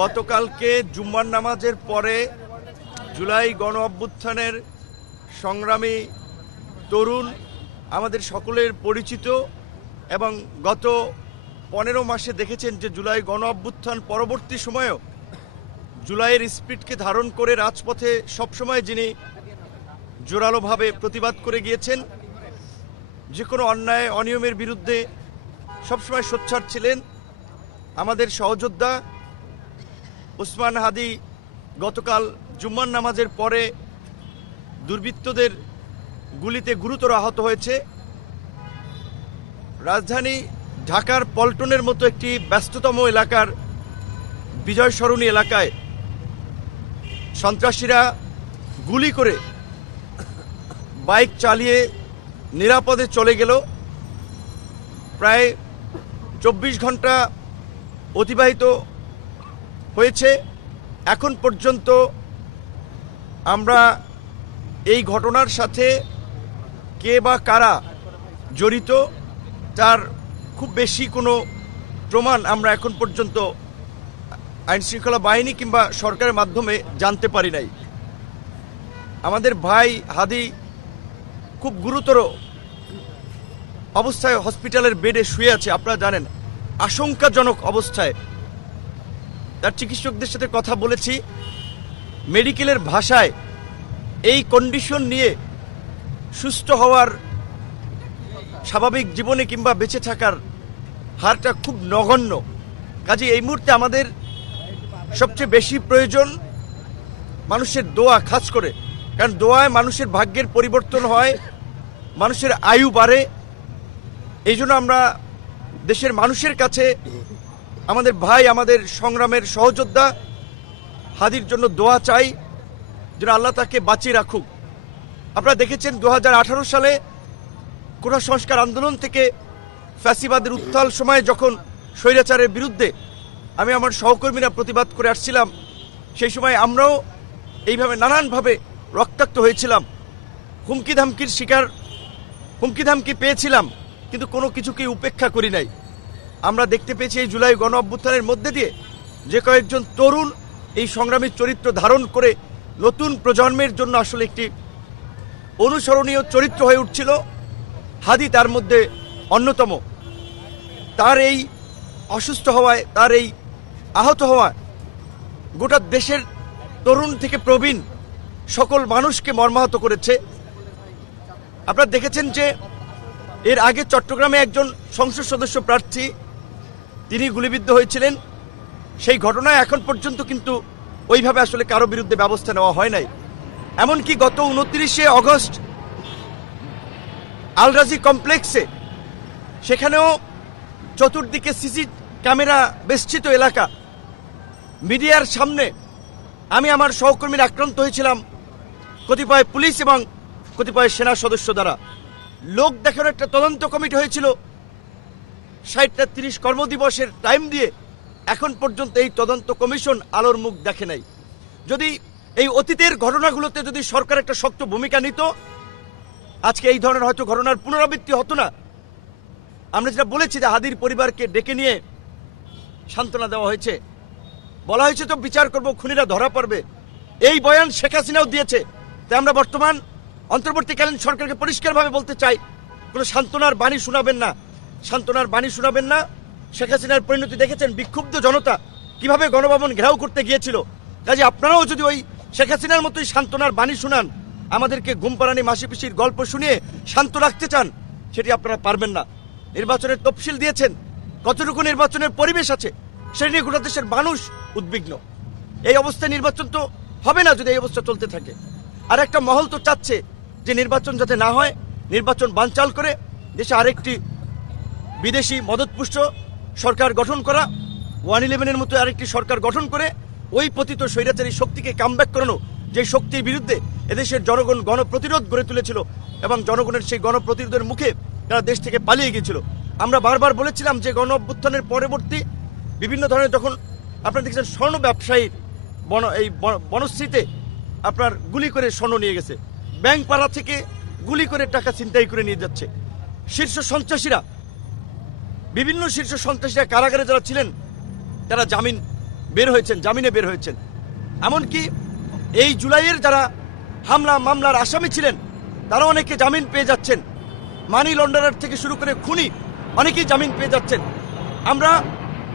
গতকালকে জুম্মার নামাজের পরে জুলাই গণ অভ্যুত্থানের সংগ্রামী তরুণ আমাদের সকলের পরিচিত এবং গত 15 মাসে দেখেছেন যে জুলাই গণ অভ্যুত্থান পরবর্তী সময়েও জুলাইয়ের স্পিরিটকে ধারণ করে রাজপথে সবসময় যিনি জোরালোভাবে প্রতিবাদ করে গিয়েছেন, যে কোনো অন্যায় অনিয়মের বিরুদ্ধে সবসময় সোচ্চার ছিলেন আমাদের সহযোদ্ধা ওসমান হাদি গতকাল জুম্মার নামাজের পরে দুর্বৃত্তদের গুলিতে গুরুতর আহত হয়েছে। রাজধানী ঢাকার পল্টনের মতো একটি ব্যস্ততম এলাকার বিজয় সরণী এলাকায় সন্ত্রাসীরা গুলি করে বাইক চালিয়ে নিরাপদে চলে গেল। প্রায় 24 ঘন্টা অতিবাহিত হয়েছে। এখন পর্যন্ত আমরা এই ঘটনার সাথে কে বা কারা জড়িত তার খুব বেশি কোনো প্রমাণ আমরা এখন পর্যন্ত আইনশৃঙ্খলা বাহিনী কিংবা সরকারের মাধ্যমে জানতে পারি নাই। আমাদের ভাই হাদি খুব গুরুতর অবস্থায় হসপিটালের বেডে শুয়ে আছে, আপনারা জানেন, আশঙ্কাজনক অবস্থায়। তার চিকিৎসকদের সাথে কথা বলেছি, মেডিকেলের ভাষায় এই কন্ডিশন নিয়ে সুস্থ হওয়ার, স্বাভাবিক জীবনে কিংবা বেঁচে থাকার হারটা খুব নগণ্য। কাজে এই মুহূর্তে আমাদের সবচেয়ে বেশি প্রয়োজন মানুষের দোয়া, খাস করে, কারণ দোয়ায় মানুষের ভাগ্যের পরিবর্তন হয়, মানুষের আয়ু বাড়ে। এই জন্য আমরা দেশের মানুষের কাছে আমাদের ভাই, আমাদের সংগ্রামের সহযোদ্ধা হাদির জন্য দোয়া চাই, যেন আল্লাহ তাকে বাঁচিয়ে রাখুক। আপনারা দেখেছেন 2018 সালে কোটা সংস্কার আন্দোলন থেকে ফ্যাসিবাদের উত্তাল সময়ে যখন স্বৈরাচারের বিরুদ্ধে আমি আমার সহকর্মীরা প্রতিবাদ করে আসছিলাম, সেই সময় আমরাও এইভাবে নানানভাবে রক্তাক্ত হয়েছিলাম, হুমকি ধামকির শিকার, হুমকি ধামকি পেয়েছিলাম, কিন্তু কোনো কিছুকেই উপেক্ষা করি নাই। আমরা দেখতে পেয়েছি এই জুলাই গণ অভ্যুত্থানের মধ্যে দিয়ে যে কয়েকজন তরুণ এই সংগ্রামী চরিত্র ধারণ করে নতুন প্রজন্মের জন্য আসলে একটি অনুসরণীয় চরিত্র হয়ে উঠছিল। হাদি তার মধ্যে অন্যতম। তার এই অসুস্থ হওয়ায়, তার এই আহত হওয়ায় গোটা দেশের তরুণ থেকে প্রবীণ সকল মানুষকে মর্মাহত করেছে। আপনারা দেখেছেন যে এর আগে চট্টগ্রামে একজন সংসদ সদস্য প্রার্থী তিনি গুলিবিদ্ধ হয়েছিলেন। সেই ঘটনায় এখন পর্যন্ত কিন্তু ওইভাবে আসলে কারো বিরুদ্ধে ব্যবস্থা নেওয়া হয় নাই। এমনকি গত 29শে অগস্ট আল রাজি কমপ্লেক্সে, সেখানেও চতুর্দিকে সিসি ক্যামেরা বেষ্টিত এলাকা, মিডিয়ার সামনে আমি আমার সহকর্মীরা আক্রান্ত হয়েছিলাম কতিপয় পুলিশ এবং কতিপয় সেনা সদস্য দ্বারা। লোক দেখানোর একটা তদন্ত কমিটি হয়েছিল 60-30 কর্মদিবসের টাইম দিয়ে, এখন পর্যন্ত এই তদন্ত কমিশন আলোর মুখ দেখে নাই। যদি এই অতীতের ঘটনাগুলোতে যদি সরকার একটা শক্ত ভূমিকা নিত, আজকে এই ধরনের হয়তো ঘটনার পুনরাবৃত্তি হতো না। আমরা যেটা বলেছি যে হাদির পরিবারকে ডেকে নিয়ে সান্ত্বনা দেওয়া হয়েছে, বলা হয়েছে তো বিচার করব, খুনিরা ধরা পড়বে। এই বয়ান শেখ হাসিনাও দিয়েছে। তাই আমরা বর্তমান অন্তর্বর্তীকালীন সরকারকে পরিষ্কারভাবে বলতে চাই, কোনো সান্ত্বনার বাণী শোনাবেন না, সান্ত্বনার বাণী শোনাবেন না। শেখ হাসিনার পরিণতি দেখেছেন, বিক্ষুব্ধ জনতা কিভাবে গণভবন ঘেরাও করতে গিয়েছিল। কাজে আপনারাও যদি ওই শেখ হাসিনার মতোই সান্ত্বনার বাণী শোনান, আমাদেরকে ঘুমপাড়ানি মাসি পিসির গল্প শুনিয়ে শান্ত রাখতে চান, সেটি আপনারা পারবেন না। নির্বাচনের তফসিল দিয়েছেন, কতটুকু নির্বাচনের পরিবেশ আছে সেই নিয়ে গোটা দেশের মানুষ উদ্বিগ্ন। এই অবস্থায় নির্বাচন তো হবে না যদি এই অবস্থা চলতে থাকে। আর একটা মহল তো চাচ্ছে যে নির্বাচন যাতে না হয়, নির্বাচন বানচাল করে দেশে আরেকটি বিদেশি মদতপুষ্ট সরকার গঠন করা, 111-এর মতো আরেকটি সরকার গঠন করে ওই পতিত স্বৈরাচারী শক্তিকে কামব্যাক করানো, যে শক্তির বিরুদ্ধে এদেশের জনগণ গণপ্রতিরোধ গড়ে তুলেছিল এবং জনগণের সেই গণপ্রতিরোধের মুখে তারা দেশ থেকে পালিয়ে গিয়েছিল। আমরা বারবার বলেছিলাম যে গণ অভ্যুত্থানের পরবর্তী বিভিন্ন ধরনের, যখন আপনারা দেখছেন স্বর্ণ ব্যবসায়ীর বনশ্রীতে আপনার গুলি করে স্বর্ণ নিয়ে গেছে, ব্যাংক পাড়া থেকে গুলি করে টাকা ছিনতাই করে নিয়ে যাচ্ছে। শীর্ষ সন্ত্রাসীরা, বিভিন্ন শীর্ষ সন্ত্রাসীরা কারাগারে যারা ছিলেন তারা জামিন বের হয়েছেন, জামিনে বের হয়েছেন। এমনকি এই জুলাইয়ের যারা হামলা মামলার আসামি ছিলেন তারা অনেকে জামিন পেয়ে যাচ্ছেন। মানি লন্ডারার থেকে শুরু করে খুনি অনেকেই জামিন পেয়ে যাচ্ছেন। আমরা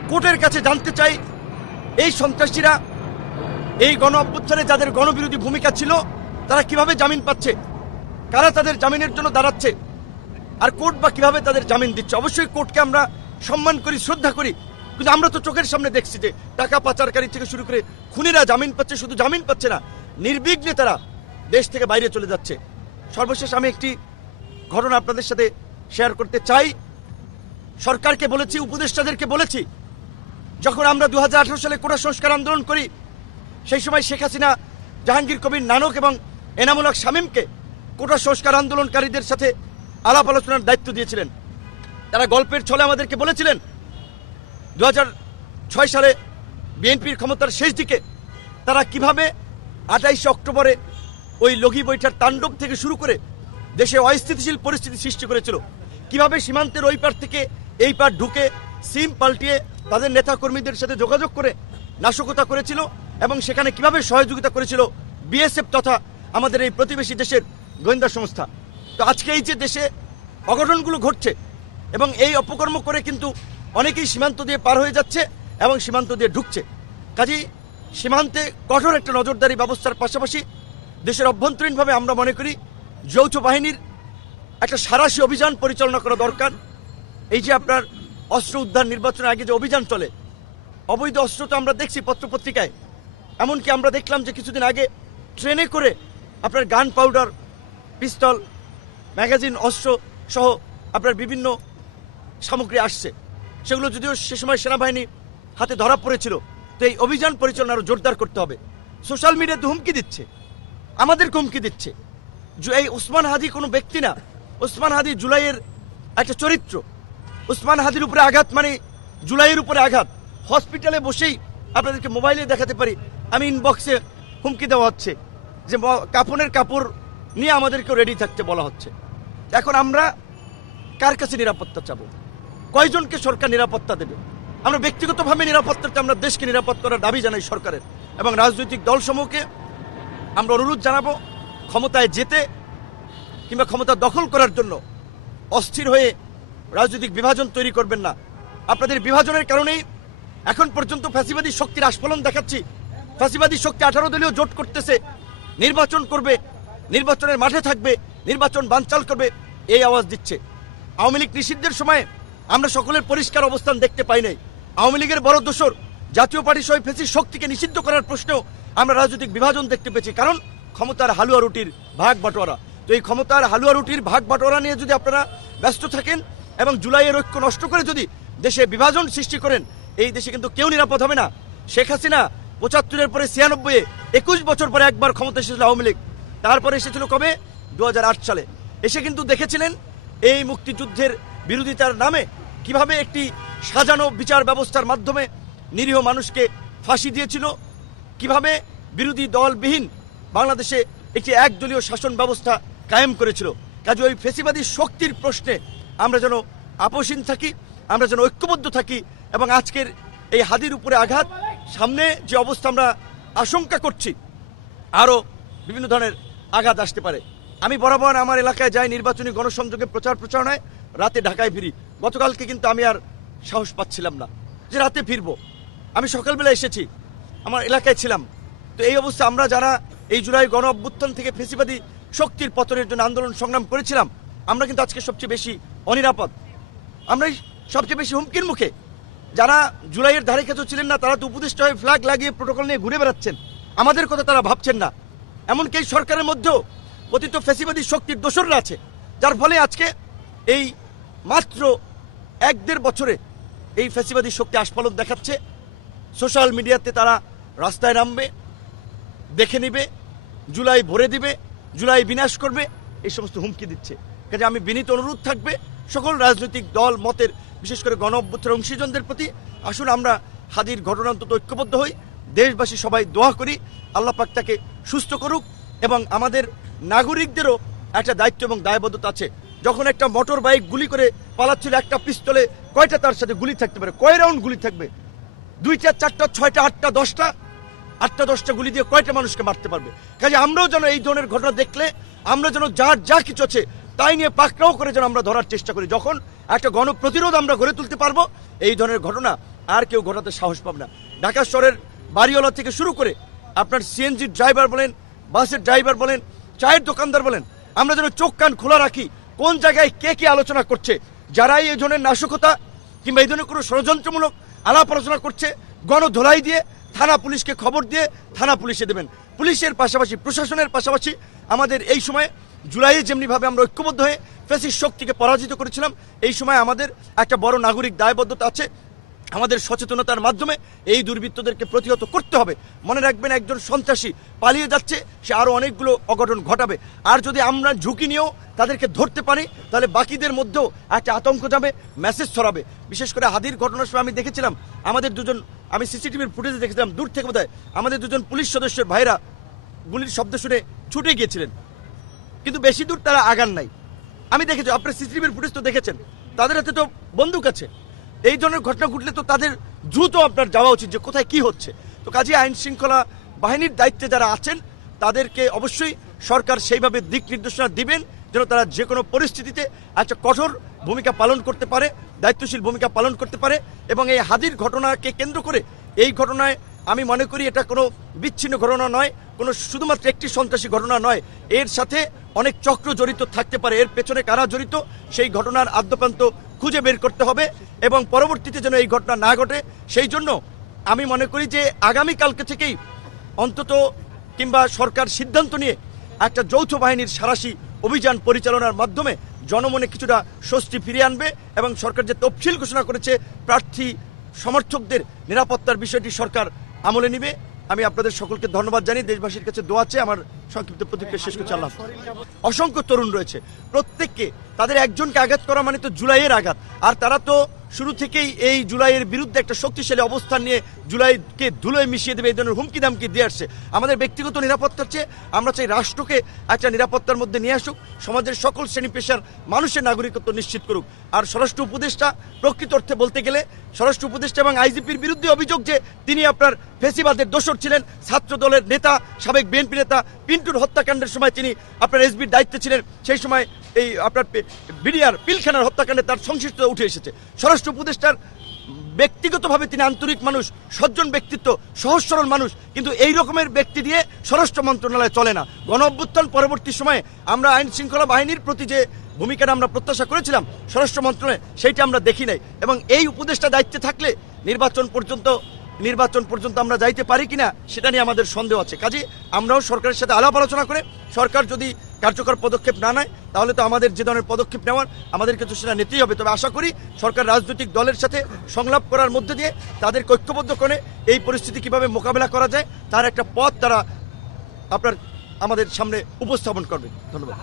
কোর্টের কাছে জানতে চাই, এই সন্ত্রাসীরা এই গণ অভ্যুত্থানে যাদের গণবিরোধী ভূমিকা ছিল তারা কিভাবে জামিন পাচ্ছে, কারা তাদের জামিনের জন্য দাঁড়াচ্ছে, আর কোর্ট বা কিভাবে তাদের জামিন দিচ্ছে। অবশ্যই কোর্টকে আমরা সম্মান করি, শ্রদ্ধা করি, কিন্তু আমরা তো চোখের সামনে দেখছি যে টাকা পাচারকারী থেকে শুরু করে খুনিরা জামিন পাচ্ছে। শুধু জামিন পাচ্ছে না, নির্বিঘ্নে তারা দেশ থেকে বাইরে চলে যাচ্ছে। সর্বশেষ আমি একটি ঘটনা আপনাদের সাথে শেয়ার করতে চাই। সরকারকে বলেছি, উপদেষ্টাদেরকে বলেছি, যখন আমরা 2018 সালে কোটা সংস্কার আন্দোলন করি সেই সময় শেখ হাসিনা জাহাঙ্গীর কবির নানক এবং এনামুল হক শামীমকে কোটা সংস্কার আন্দোলনকারীদের সাথে আলাপ আলোচনার দায়িত্ব দিয়েছিলেন। তারা গল্পের ছলে আমাদেরকে বলেছিলেন 2006 সালে বিএনপির ক্ষমতার শেষ দিকে তারা কিভাবে 28 অক্টোবরে ওই লগি বৈঠার তাণ্ডব থেকে শুরু করে দেশে অস্থিতিশীল পরিস্থিতি সৃষ্টি করেছিল, কিভাবে সীমান্তের ওই পার থেকে এই পার ঢুকে সিম পাল্টিয়ে তাদের নেতাকর্মীদের সাথে যোগাযোগ করে নাশকতা করেছিল এবং সেখানে কিভাবে সহযোগিতা করেছিল বিএসএফ তথা আমাদের এই প্রতিবেশী দেশের গোয়েন্দা সংস্থা। তো আজকে এই যে দেশে অঘটনগুলো ঘটছে এবং এই অপকর্ম করে কিন্তু অনেকেই সীমান্ত দিয়ে পার হয়ে যাচ্ছে এবং সীমান্ত দিয়ে ঢুকছে। কাজেই সীমান্তে কঠোর একটা নজরদারি ব্যবস্থার পাশাপাশি দেশের অভ্যন্তরীণভাবে আমরা মনে করি যৌথ বাহিনীর একটা সাঁড়াশি অভিযান পরিচালনা করা দরকার। এই যে আপনার অস্ত্র উদ্ধার, নির্বাচনের আগে যে অভিযান চলে, অবৈধ অস্ত্র তো আমরা দেখছি পত্রপত্রিকায়। এমনকি আমরা দেখলাম যে কিছুদিন আগে ট্রেনে করে আপনার গান পাউডার, পিস্তল, ম্যাগাজিন, অস্ত্র সহ আপনার বিভিন্ন সামগ্রী আসছে। সেগুলো যদিও সে সময় সেনাবাহিনী হাতে ধরা পড়েছিল। তো এই অভিযান পরিচালনা আরও জোরদার করতে হবে। সোশ্যাল মিডিয়াতে হুমকি দিচ্ছে, আমাদেরকে হুমকি দিচ্ছে। এই ওসমান হাদি কোনো ব্যক্তি না, ওসমান হাদি জুলাইয়ের একটা চরিত্র। ওসমান হাদির উপরে আঘাত মানে জুলাইয়ের উপরে আঘাত। হসপিটালে বসেই আপনাদেরকে মোবাইলে দেখাতে পারি, আমি ইনবক্সে হুমকি দেওয়া হচ্ছে যে কাফনের কাপড় নিয়ে আমাদেরকেও রেডি থাকতে বলা হচ্ছে। এখন আমরা কার কাছে নিরাপত্তা চাবো? কয়জনকে সরকার নিরাপত্তা দেবে? আমরা ব্যক্তিগতভাবে নিরাপত্তাতে আমরা দেশকে নিরাপদ করার দাবি জানাই সরকারের এবং রাজনৈতিক দলসমূহকে আমরা অনুরোধ জানাবো, ক্ষমতায় যেতে কিংবা ক্ষমতা দখল করার জন্য অস্থির হয়ে রাজনৈতিক বিভাজন তৈরি করবেন না। আপনাদের বিভাজনের কারণেই এখন পর্যন্ত ফ্যাসিবাদী শক্তির আস্ফলন দেখাচ্ছি। ফ্যাসিবাদী শক্তি 18 দলীয় জোট করতেছে, নির্বাচন করবে, নির্বাচনের মাঠে থাকবে, নির্বাচন বানচাল করবে, এই আওয়াজ দিচ্ছে। আওয়ামী লীগ নিষিদ্ধের সময় আমরা সকলের পরিষ্কার অবস্থান দেখতে পাই নাই। আওয়ামী লীগের বড় দোসর জাতীয় পার্টি সহ ফ্যাসিস্ট শক্তিকে নিষিদ্ধ করার প্রশ্নেও আমরা রাজনৈতিক বিভাজন দেখতে পেয়েছি, কারণ ক্ষমতার হালুয়া রুটির ভাগ বাটোয়ারা। তো এই ক্ষমতার হালুয়া রুটির ভাগ বাটোয়ারা নিয়ে যদি আপনারা ব্যস্ত থাকেন এবং জুলাইয়ের ঐক্য নষ্ট করে যদি দেশে বিভাজন সৃষ্টি করেন, এই দেশে কিন্তু কেউ নিরাপদ হবে না। শেখ হাসিনা 75-এর পরে 96-এ 21 বছর পরে একবার ক্ষমতা এসেছিল আওয়ামী লীগ, তারপরে এসেছিল কবে? 2008 সালে। এসে কিন্তু দেখেছিলেন এই মুক্তিযুদ্ধের বিরোধিতার নামে কিভাবে একটি সাজানো বিচার ব্যবস্থার মাধ্যমে নিরীহ মানুষকে ফাঁসি দিয়েছিল, কিভাবে বিরোধী দলবিহীন বাংলাদেশে একটি একদলীয় শাসন ব্যবস্থা কায়েম করেছিল। কাজে ওই ফেসিবাদী শক্তির প্রশ্নে আমরা যেন আপোষহীন থাকি, আমরা যেন ঐক্যবদ্ধ থাকি এবং আজকের এই হাদির উপরে আঘাত, সামনে যে অবস্থা আমরা আশঙ্কা করছি আরও বিভিন্ন ধরনের আঘাত আসতে পারে। আমি বরাবর আমার এলাকায় যাই, নির্বাচনী গণসংযোগে প্রচার প্রচারণায়, রাতে ঢাকায় ফিরি। গতকালকে কিন্তু আমি আর সাহস পাচ্ছিলাম না যে রাতে ফিরবো। আমি সকালবেলা এসেছি, আমার এলাকায় ছিলাম। তো এই অবস্থা আমরা যারা এই জুলাই গণ অভ্যুত্থান থেকে ফেসিবাদী শক্তির পতনের জন্য আন্দোলন সংগ্রাম করেছিলাম, আমরা কিন্তু আজকে সবচেয়ে বেশি অনিরাপদ, আমরাই সবচেয়ে বেশি হুমকির মুখে। যারা জুলাইয়ের ধারে কাছেও ছিলেন না তারা তো উপদেষ্টা হয়ে ফ্ল্যাগ লাগিয়ে প্রোটোকল নিয়ে ঘুরে বেড়াচ্ছেন, আমাদের কথা তারা ভাবছেন না। এমনকি এই সরকারের মধ্যেও পতিত ফেসিবাদী শক্তির দোসররা আছে, যার ফলে আজকে এই মাত্র 1-1.5 বছরে এই ফেসিবাদী শক্তি আস্ফালন দেখাচ্ছে। সোশ্যাল মিডিয়াতে তারা রাস্তায় নামবে, দেখে নিবে, জুলাই ভরে দিবে, জুলাই বিনাশ করবে, এই সমস্ত হুমকি দিচ্ছে। কাজে আমি বিনীত অনুরোধ থাকবে সকল রাজনৈতিক দল মতের, বিশেষ করে গণ অভ্যুত্থানের অংশীজনদের প্রতি, আসুন আমরা হাদির ঘটনা অন্তত ঐক্যবদ্ধ হই, দেশবাসী সবাই দোয়া করি আল্লাহ পাক তাকে সুস্থ করুক। এবং আমাদের নাগরিকদেরও একটা দায়িত্ব এবং দায়বদ্ধতা আছে। যখন একটা মোটর বাইক গুলি করে পালাচ্ছিল, একটা পিস্তলে কয়টা তার সাথে গুলি থাকতে পারে, কয় রাউন্ড গুলি থাকবে? 2টা 4টা 6টা 8টা 10টা 8টা 10টা গুলি দিয়ে কয়টা মানুষকে মারতে পারবে? কাজে আমরাও যেন এই ধরনের ঘটনা দেখলে আমরা যেন যার যা কিছু আছে তাই নিয়ে পাকড়াও করে যেন আমরা ধরার চেষ্টা করি। যখন একটা গণপ্রতিরোধ আমরা গড়ে তুলতে পারবো, এই ধরনের ঘটনা আর কেউ ঘটাতে সাহস পাবে না। ঢাকা শহরের বাড়িওয়ালা থেকে শুরু করে আপনার সিএনজি ড্রাইভার বলেন, বাসের ড্রাইভার বলেন, চায়ের দোকানদার বলেন, আমরা যেন চোখ কান খোলা রাখি কোন জায়গায় কে কে আলোচনা করছে। যারাই এই ধরনের নাশকতা কিংবা এই ধরনের কোনো ষড়যন্ত্রমূলক আলাপ আলোচনা করছে, গণধোলাই দিয়ে থানা পুলিশকে খবর দিয়ে থানা পুলিশে দেবেন। পুলিশের পাশাপাশি প্রশাসনের পাশাপাশি আমাদের এই সময় জুলাইয়ে যেমনিভাবে আমরা ঐক্যবদ্ধ হয়ে ফ্যাসিস্ট শক্তিকে পরাজিত করেছিলাম, এই সময় আমাদের একটা বড় নাগরিক দায়বদ্ধতা আছে। আমাদের সচেতনতার মাধ্যমে এই দুর্বৃত্তদেরকে প্রতিহত করতে হবে। মনে রাখবেন, একজন সন্ত্রাসী পালিয়ে যাচ্ছে, সে আরও অনেকগুলো অঘটন ঘটাবে। আর যদি আমরা ঝুঁকি নিয়েও তাদেরকে ধরতে পারি, তাহলে বাকিদের মধ্যেও একটা আতঙ্ক যাবে, মেসেজ ছড়াবে। বিশেষ করে হাদির ঘটনার সময় আমি দেখেছিলাম আমাদের দুজন, আমি সিসিটিভির ফুটেজে দেখেছিলাম দূর থেকে বোধহয় আমাদের দুজন পুলিশ সদস্যের ভাইরা গুলির শব্দ শুনে ছুটে গিয়েছিলেন, কিন্তু বেশি দূর তারা আগান নাই। আমি দেখেছি, আপনার সিসিটিভির ফুটেজ তো দেখেছেন, তাদের হাতে তো বন্দুক আছে। এই ধরনের ঘটনা ঘটলে তো তাদের দ্রুত আপনার যাওয়া উচিত যে কোথায় কি হচ্ছে। তো কাজে আইন শৃঙ্খলা বাহিনীর দায়িত্বে যারা আছেন তাদেরকে অবশ্যই সরকার সেইভাবে দিক নির্দেশনা দিবেন যেন তারা যে কোনো পরিস্থিতিতে একটা কঠোর ভূমিকা পালন করতে পারে, দায়িত্বশীল ভূমিকা পালন করতে পারে। এবং এই হাদির ঘটনাকে কেন্দ্র করে এই ঘটনায় আমি মনে করি এটা কোনো বিচ্ছিন্ন ঘটনা নয়, কোনো শুধুমাত্র একটি সন্ত্রাসী ঘটনা নয়, এর সাথে অনেক চক্র জড়িত থাকতে পারে। এর পেছনে কারা জড়িত সেই ঘটনার আদ্যপ্রান্ত খুঁজে বের করতে হবে এবং পরবর্তীতে যেন এই ঘটনা না ঘটে সেই জন্য আমি মনে করি যে আগামীকালকে থেকেই অন্তত কিংবা সরকার সিদ্ধান্ত নিয়ে একটা যৌথ বাহিনীর সাঁড়াশি অভিযান পরিচালনার মাধ্যমে জনমনে কিছুটা স্বস্তি ফিরিয়ে আনবে এবং সরকার যে তফসিল ঘোষণা করেছে প্রার্থী সমর্থকদের নিরাপত্তার বিষয়টি সরকার আমলে নিবে। আমি আপনাদের সকলকে ধন্যবাদ জানিয়ে দেশবাসীর কাছে দোয়া চেয়ে আমার সংক্ষিপ্ত প্রতিক্রিয়া শেষ করছি। আল্লাহ। অসংখ্য তরুণ রয়েছে, প্রত্যেককে তাদের একজনকে আঘাত করা মানে তো জুলাইয়ের আঘাত। আর তারা তো শুরু থেকেই এই জুলাইয়ের বিরুদ্ধে একটা শক্তিশালী অবস্থান নিয়ে জুলাইকে ধুলোয় মিশিয়ে দেবে এই ধরনের হুমকি দামকি দিয়ে আসছে। আমাদের ব্যক্তিগত নিরাপত্তার চেয়ে আমরা চাই রাষ্ট্রকে একটা নিরাপত্তার মধ্যে নিয়ে আসুক, সমাজের সকল শ্রেণী পেশার মানুষের নাগরিকত্ব নিশ্চিত করুক। আর স্বরাষ্ট্র উপদেষ্টা প্রকৃত অর্থে বলতে গেলে স্বরাষ্ট্র উপদেষ্টা এবং আইজিপির বিরুদ্ধে অভিযোগ যে তিনি আপনার ফেসিবাদের দোসর ছিলেন, ছাত্র দলের নেতা, সাবেক বিএনপি নেতা পিন্টুর হত্যাকাণ্ডের সময় তিনি আপনার এসবির দায়িত্বে ছিলেন, সেই সময় এই আপনার বিডিআর পিলখানার হত্যাকাণ্ডে তার সংশ্লিষ্টতা উঠে এসেছে। স্বরাষ্ট্র উপদেষ্টার ব্যক্তিগতভাবে তিনি আন্তরিক মানুষ, সজ্জন ব্যক্তিত্ব, সহজ সরল মানুষ, কিন্তু এই রকমের ব্যক্তি দিয়ে স্বরাষ্ট্র মন্ত্রণালয় চলে না। গণ অভ্যুত্থান পরবর্তী সময়ে আমরা আইন শৃঙ্খলা বাহিনীর প্রতি যে ভূমিকাটা আমরা প্রত্যাশা করেছিলাম স্বরাষ্ট্র মন্ত্রণালয়ে, সেইটা আমরা দেখি নাই। এবং এই উপদেষ্টা দায়িত্বে থাকলে নির্বাচন পর্যন্ত আমরা যাইতে পারি কিনা সেটা নিয়ে আমাদের সন্দেহ আছে। কাজে আমরাও সরকারের সাথে আলাপ আলোচনা করে সরকার যদি কার্যকর পদক্ষেপ না নেয় তাহলে তো আমাদের যে ধরনের পদক্ষেপ নেওয়ার আমাদেরকে তো সেটা নিতেই হবে। তবে আশা করি সরকার রাজনৈতিক দলের সাথে সংলাপ করার মধ্যে দিয়ে তাদের ঐক্যবদ্ধ করে এই পরিস্থিতি কিভাবে মোকাবেলা করা যায় তার একটা পথ তারা আমাদের সামনে উপস্থাপন করবে। ধন্যবাদ।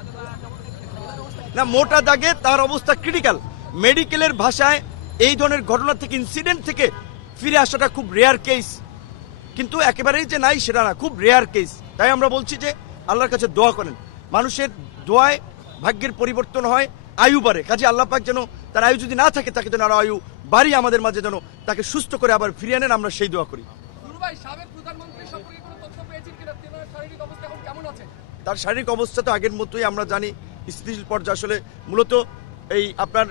না, মোটা দাগে তার অবস্থা ক্রিটিক্যাল। মেডিকেলের ভাষায় এই ধরনের ঘটনা থেকে, ইনসিডেন্ট থেকে ফিরে আসাটা খুব রেয়ার কেস, কিন্তু একেবারেই যে নাই সেটা না, খুব রেয়ার কেস। তাই আমরা বলছি যে আল্লাহর কাছে দোয়া করেন, মানুষের দোয়ায় ভাগ্যের পরিবর্তন হয়, আয়ু বাড়ে। কাজে আল্লাহ পাক যেন তার আয়ু যদি না থাকে তাকে যেন আরো আয়ু বাড়িয়ে আমাদের মাঝে যেন তাকে সুস্থ করে আবার ফিরিয়ে আনেন, আমরা সেই দোয়া করি। তার শারীরিক অবস্থা তো আগের মতোই আমরা জানি, স্থিতিশীল পর্যায়ে। আসলে মূলত এই আপনার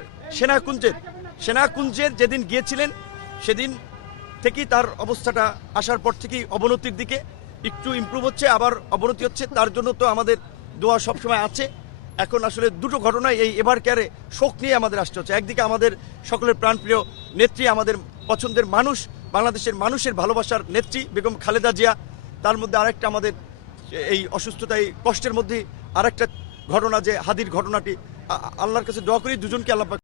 সেনাকুঞ্জের যেদিন গিয়েছিলেন সেদিন থেকেই তার অবস্থাটা আসার পর থেকেই অবনতির দিকে, একটু ইমপ্রুভ হচ্ছে আবার অবনতি হচ্ছে। তার জন্য তো আমাদের দোয়া সবসময় আছে। এখন আসলে দুটো ঘটনায় এই এবার ক্যারে শোক নিয়ে আমাদের আসতে হচ্ছে। একদিকে আমাদের সকলের প্রাণপ্রিয় নেত্রী, আমাদের পছন্দের মানুষ, বাংলাদেশের মানুষের ভালোবাসার নেত্রী বেগম খালেদা জিয়া, তার মধ্যে আরেকটা আমাদের এই অসুস্থতা, এই কষ্টের মধ্যে আরেকটা ঘটনা যে হাদির ঘটনাটি। আল্লাহর কাছে দোয়া করি দুজনকে আল্লাহ পাক